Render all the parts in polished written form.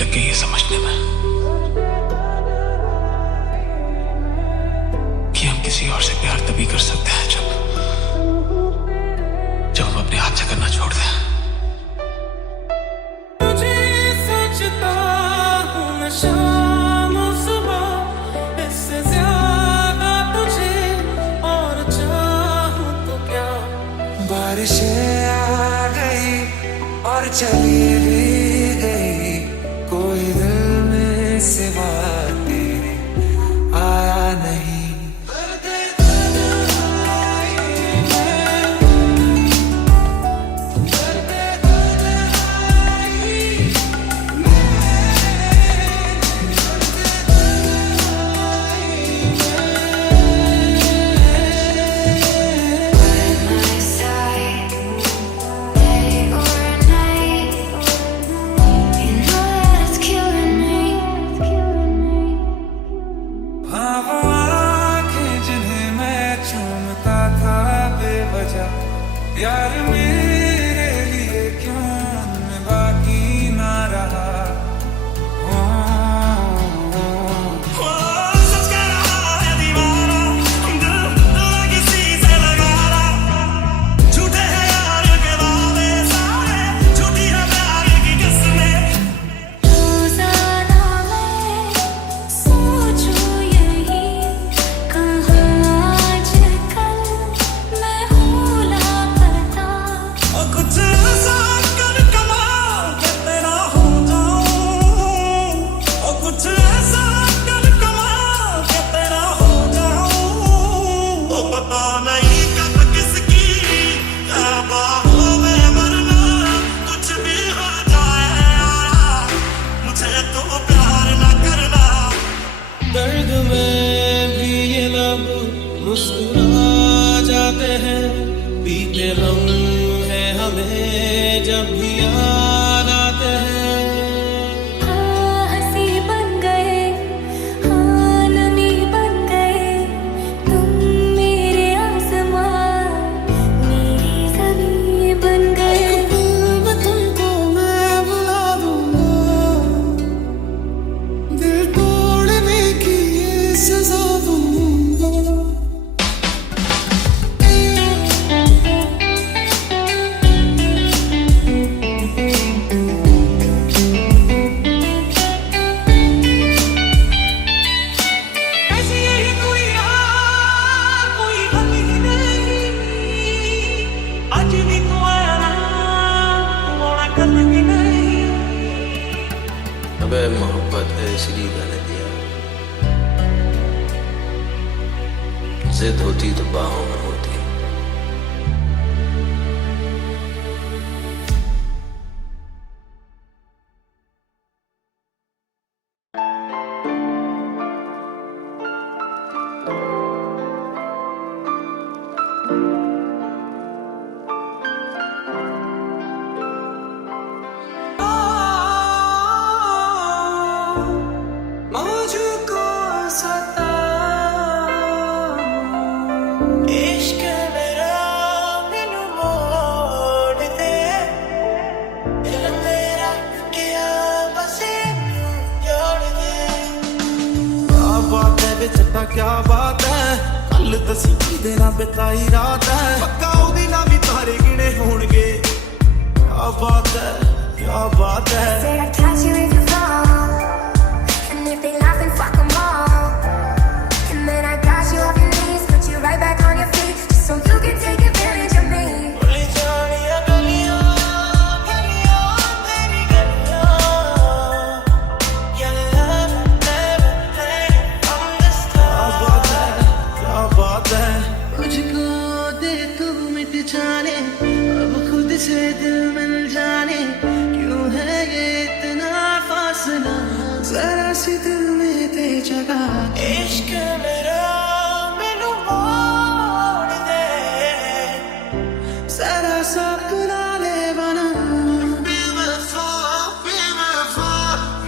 लग गई है समझने में कि हम किसी और से प्यार तभी कर सकते हैं जब हम अपने हाथ से करना छोड़ दें। तुझे सोचता हूँ मैं शाम सुबह, इससे ज्यादा तुझे और चाहूँ तो क्या। बारिशें आ गई और चली भी गई, कोई दिल में सिवा तेरे आया नहीं। यार मेरे लिए क्यों मैं बाकी ना रहा। सच कह रहा है दीवाना, दिल किसी से लगा रहा। झूठे हैं यार के वादे सारे, झूठी है प्यार की किस्में। रोजाना मैं सोचूं यही, कहाँ आजकल मैं हूँ लापता। कुछ ऐसा कर कमाल के तेरा हो जाऊं, और कुछ ऐसा कर कमाल के तेरा हो जाऊं। वो पता नहीं कब किसकी क्या बाहों में मरना, कुछ भी हो जाए यारा, मुझे तो प्यार ना करना। दर्द में भी ये लब मुस्कुरा जाते हैं, बीते लम्हे हमें जब भी याद आते हैं। हाँ हंसी बन गए, हाँ नमी बन गए, तुम मेरे आसमां, मेरी ज़मीं बन गए। मैं तुमको मैं बुला दूंगा, दिल तोड़ने की ये सजा दूंगा। ऐसी यही कोई यार, कोई कमी नहीं, आज भी तू आया ना, मोड़ा कल भी नहीं। अबे मोहब्बत है इसलिए मैंने दिया, जिद होती तो बाहों में होती। मुझको सता इश्क मेरा मैनू मोड़ दे, दिल मेरा टूटिया बस मैनू जोड़ दे। क्या बात है बेचता क्या बात है, कल दसी किदे नाल बिताई रात है, पक्का ओदी नाल भी तारे गिने होणगे। क्या बात है क्या बात है। Said I'd catch you if you fall, and if they laugh then fuck 'em all. And then I got you off your knees, put you right back on your feet, just so you can take advantage of me. भूली जानिया गलियां गलियां तेरी गलियां, your love never ended from the start। क्या बात है। मुझको दे तू मिट जाने, अब खुद से दिल मिल जाने, क्यों है ये इतना फासला, जरा सी दिल में दे जगह। इश्क मेरा मैनू मोड़ दे, जरा सा बुला ले बना। बेवफा बेवफा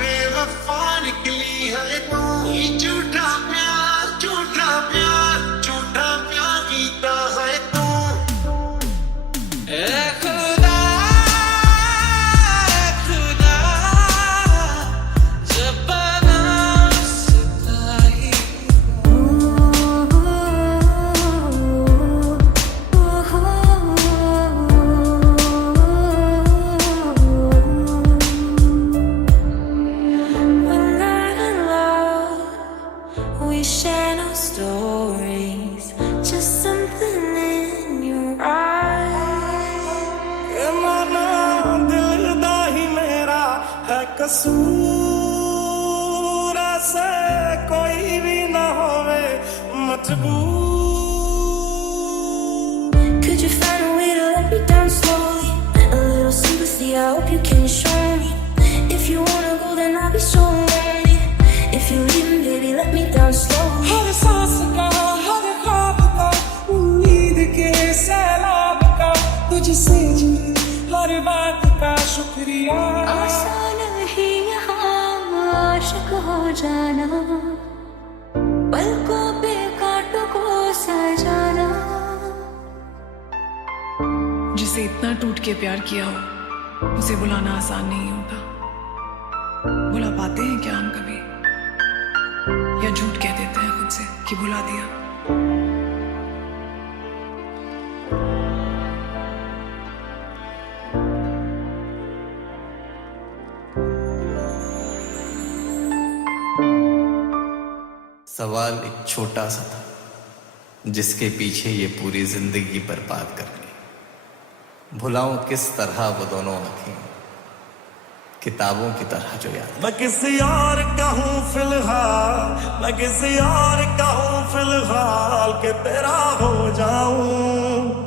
बेवफा निकली है तू, ये झूठा प्यार झूठा प्यार झूठा प्यार कीता है तू। खुदा खुदा कसूर से कोई भी ना होवे मजबूर. Could you find a way to let me down slowly? A little sympathy, I hope you can show me. If you wanna go, then I'll be so lonely. If you're leaving, baby, let me down slowly. हर सांस का, हर ख्वाब का, उम्मीद के सैलाब का, तुझसे जुड़ी हर बात का शुक्रिया. आसान नहीं यहाँ आशिक हो जाना, पलकों पे कांटों को सजाना. जिसे इतना टूट के प्यार किया हो उसे बुलाना आसान नहीं होता. बुला पाते हैं क्या हम कभी, या झूठ कह देते हैं खुद से कि भुला दिया. सवाल एक छोटा सा था जिसके पीछे ये पूरी जिंदगी बर्बाद कर ली. भुलाऊं किस तरह वो दोनों आंखें किताबों की तरह जो याद. मैं किसी और का हूँ फिलहाल, मैं किसी और का हूँ फिलहाल के तेरा हो जाऊं.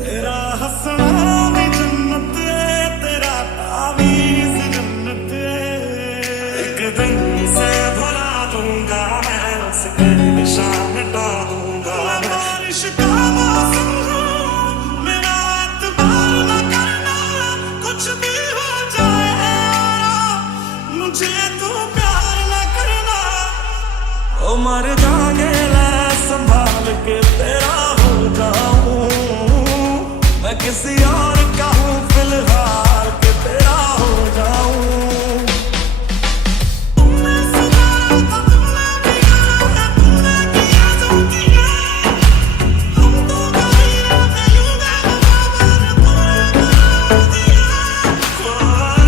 तेरा हंसना भी जन्नत है, तेरा तावीज़ जन्नत है. एक दिन से भुला दूंगा मैं, उसके निशान मिटा दूंगा. बारिश का मौसम हूँ, मेरा एतबार न करना. कुछ भी हो जाए मुझे तू प्यार न करना. ओ मर जाने ला संभाल के तेरा हो जाऊं. मैं किसी और का हूँ फिलहाल के तेरा हो जाऊं. तुमने सुधारा तो तुमने बिगाड़ा, तुमने किया जो किया. हम तो कहीं ना कहीं बराबर, तुमने बना दिया.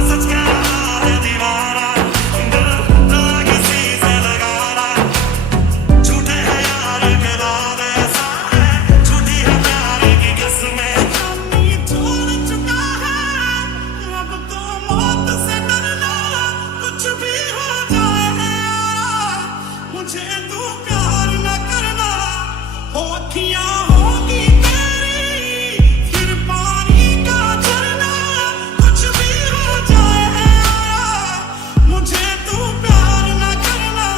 सच कह रहा है दीवाना, दिल किसी से लगाना. झूठे हैं यार के वादे सारे, झूठी है प्यार की किस्में. छोड़ चुका है अब तो मौत से डरना. कुछ भी हो जाए यारा मुझे तू प्यार न करना. हो अखियां होगी तेरी फिर पानी का झरना. कुछ भी हो जाए यारा मुझे तू प्यार न करना.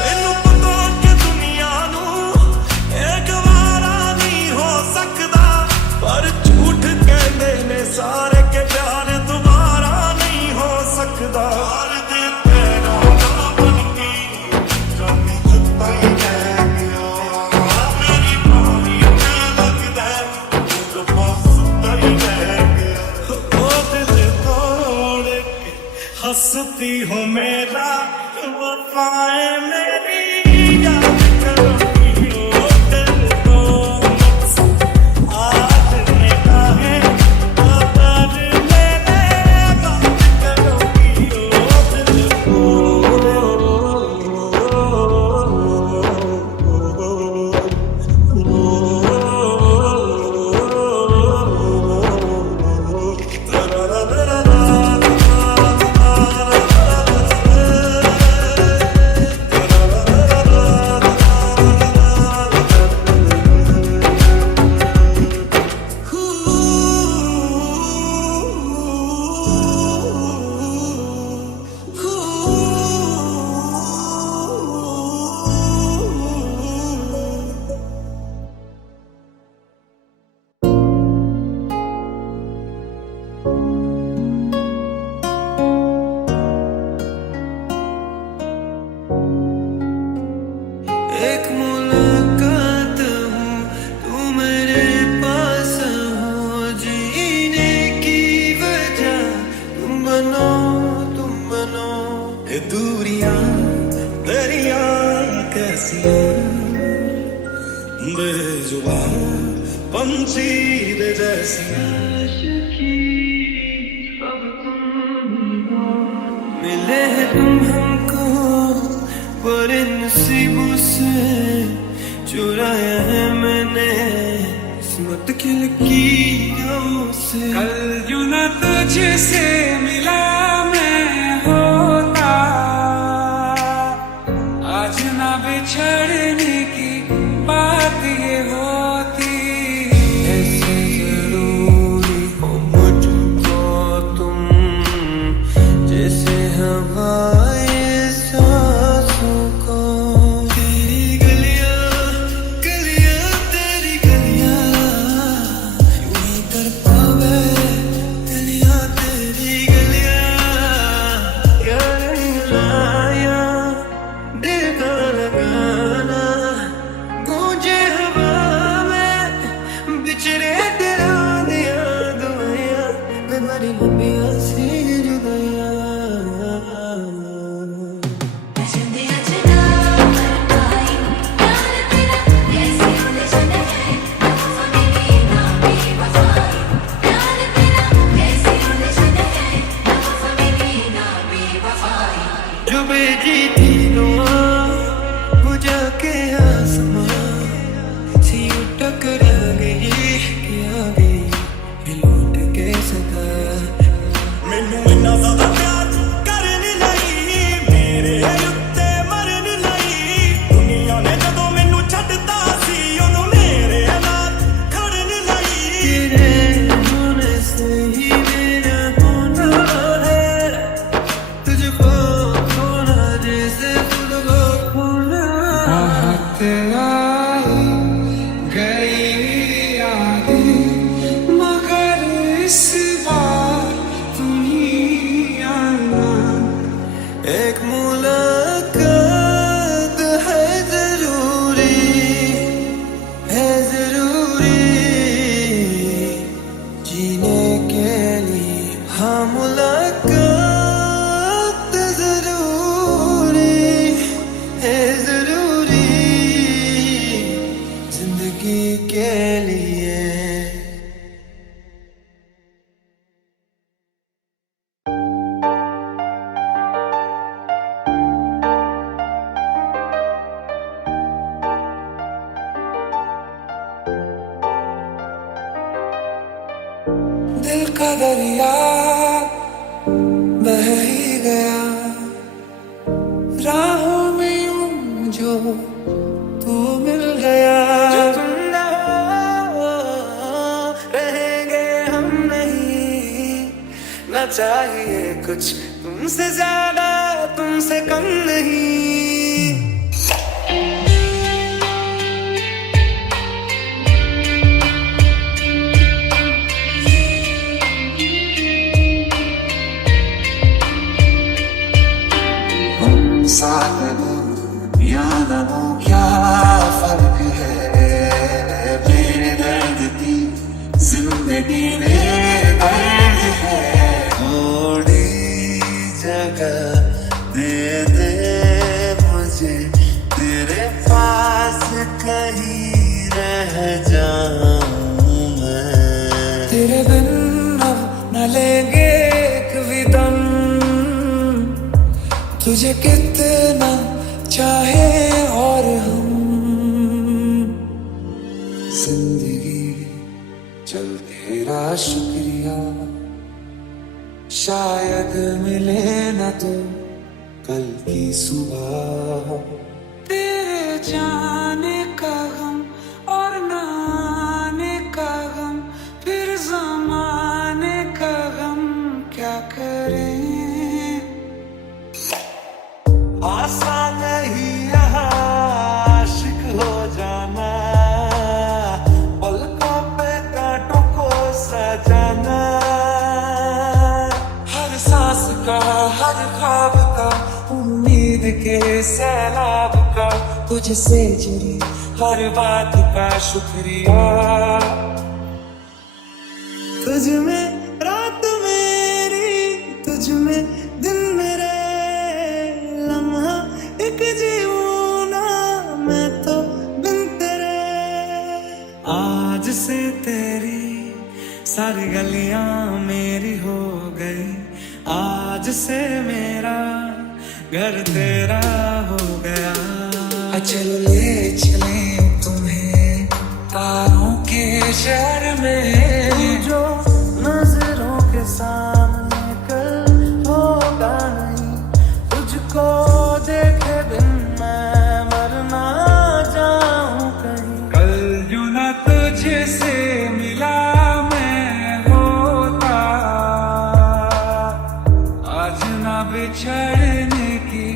मैनू पता कि दुनिया नू एक वारा नहीं हो सकता, पर झूठ कहते ने सारे के प्यार दोबारा नहीं हो सकता. और देते रहो बनकी जानी जुत्ता ही रह गया. मेरी बारी में लगता है मुझे बस ही रह गया. ओ दिल तोड़ के हंसती हो मेरा वफाएं मेरी याद करोगी. ओ दिल को मुझसे आज निगाहें बदल मेरे बात करोगी. ओ दिल को एक मुलाकात हूँ, तू मेरे पास हो. जीने की वजह तुम बनो. ये दूरियां दरिया कैसी बेजुबान पंछी दे जैसी. मिले हैं तुम हमको से चुराया है मैंने किस्मत की लकीरों से। कल यूं न तुझसे मिला मैं होता, आज ना बिछड़ने की बात ये होती। ऐसे जरूरी हो मुझको तुम जैसे हवाए सांसों को। तेरी गलियां गलियां तेरी गलियां यूं ही तड़पावे गलियां तेरी गलियां। यार लाया दिल का लगाना गूंजे हवा में बिछड़े दिलों दिया दुआया बेमारी लंबियां सी जुदाइयां। जो बेजी थी दुआ बुझा के आसमां सी टकरा गई कि आ गई लौट के सदा। मैनू इन्ना ज़्यादा प्यार करने लगी मेरे उत्ते मरन लगी। दुनिया ने जदों मैनू छड्डता सी उदों मेरे हालात खड़न लगी। तेरे होने से ही मेरा होना है तुझको खोना जैसे खुद को खोना। आहत आई गई यादें मगर इस बार तुम ही आना। एक मुलाकात है जरूरी जीने के लिए। हाँ मुलाकात जरूरी जिंदगी के लिए। दिल का दरिया बह ही गया राहों में यूं जो तू मिल गया। जो तुम ना हो रहेंगे हम नहीं, ना चाहिए कुछ तुमसे ज्यादा तुमसे कम नहीं। साथ हो या न हो क्या फर्क है, मेरे दर्द की जिंदगी में दर्द है। थोड़ी जगह दे दे मुझे तेरे पास कहीं रह जाऊं मैं। तेरे बिन अब न लेंगे एक भी दम, तुझे कितना चाहे और हम। जिंदगी चल तेरा शुक्रिया, शायद मिले न तो कल की सुबह। तेरे जाने का गम और न आने का गम, फिर ज़माने का गम क्या करें। आसान नहीं यहाँ आशिक हो जाना, पलकों पे कांटों को सजाना। हर सांस का हर ख्वाब का उम्मीद के सैलाब का, तुझसे जुड़ी हर बात का शुक्रिया। तुझ में रात मेरी, तुझ में दिन मेरे, लम्हा एक जीऊना मैं तो बिन तेरे। आज से तेरी सारी गलियां मेरी हो गई, आज से मेरा घर तेरा हो गया। चलो ले चले तुम्हें तारों के शहर में, जो नजरों के सामने कल होगा नहीं, तुझको देखे बिन मैं मर ना जाऊं कहीं। कल जो न तुझसे मिला मैं होता, आज न बिछड़ने की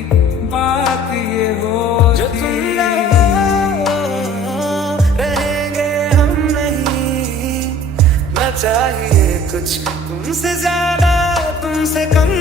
बात ये जो होती। तुम ना हो, रहेंगे हम नहीं, ना चाहिए कुछ तुमसे ज्यादा तुमसे कम